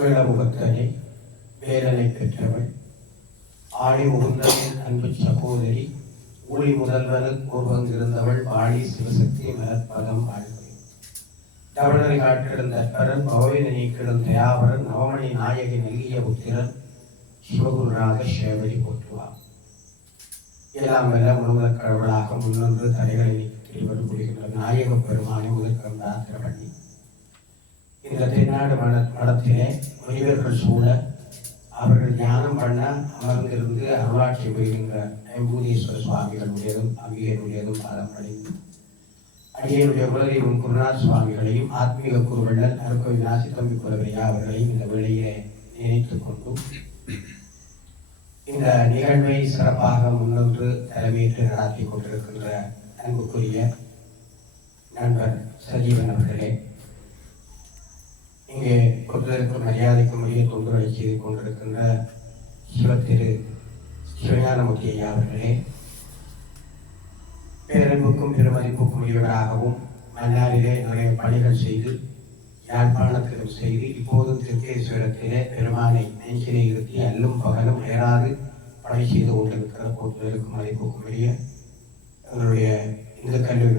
வேளமுகத்தனை பேரனை பெற்றவள். ஆடி முகுந்தனின் அன்பு சகோதரி ஊழி முதல்வனுக்கு ஒருவங்கிருந்தவள் வாழி சிவசக்தி மலர்பதம் வாழ்வை. தவணரை காட்டிருந்த பரன் பவவின நீக்கிடும் தயாவரன் நவமணி நாயகி நெல்லிய புத்திரன் சிவகுருநாத சேவரி போற்றுவார். எல்லாம் வல்ல முழுவதற் கடவுளாக முன்னொன்று தலைகளை நீக்கி புரிகின்ற நாயக பெருமானை முதற்கண்டா திரவண்ணி இந்த தென்னாடு மட மடத்திலே முனிவர்கள் சூழ அவர்கள் தியானம் பண்ண அமர்ந்திருந்து அருளாட்சி பெறுகின்ற ஐம்பூதீஸ்வர சுவாமிகளுடையதும் உடையதும் அம்பிகையுடையதும் பாதம் பணிந்து அடியனுடைய குலதெய்வம் குருநாத் சுவாமிகளையும் ஆத்மீக குருவள்ளல் அருக்கோவில் நாசி தம்பி குலவையா அவர்களையும் இந்த வேளையிலே நினைத்துக் கொண்டு இந்த நிகழ்வை சிறப்பாக முன்னின்று தலைமையிட்டு நடாத்தி கொண்டிருக்கின்ற அன்புக்குரிய நண்பர் சஜீவன் அவர்களே கொண்டிருக்கும் மரியாதைக்கும் உரிய தொண்டுகளை செய்து கொண்டிருக்கின்ற சிவத்திரு சிவஞானமூர்த்தி ஐயா அவர்களே பேரன்புக்கும் பெருமதிப்புக்கும் உரியவராகவும் மன்னாரிலே நிறைய பணிகள் செய்து யாழ்ப்பாணத்திலும் செய்து இப்போது திருக்கேஸ்வரத்திலே பெருமானை நெஞ்சிலே இருத்தி அல்லும் பகலும் ஏறாது பணி செய்து கொண்டிருக்கிற போட்டிருக்கும் மதிப்புக்கும் உரிய எங்களுடைய இந்த கல்லூரி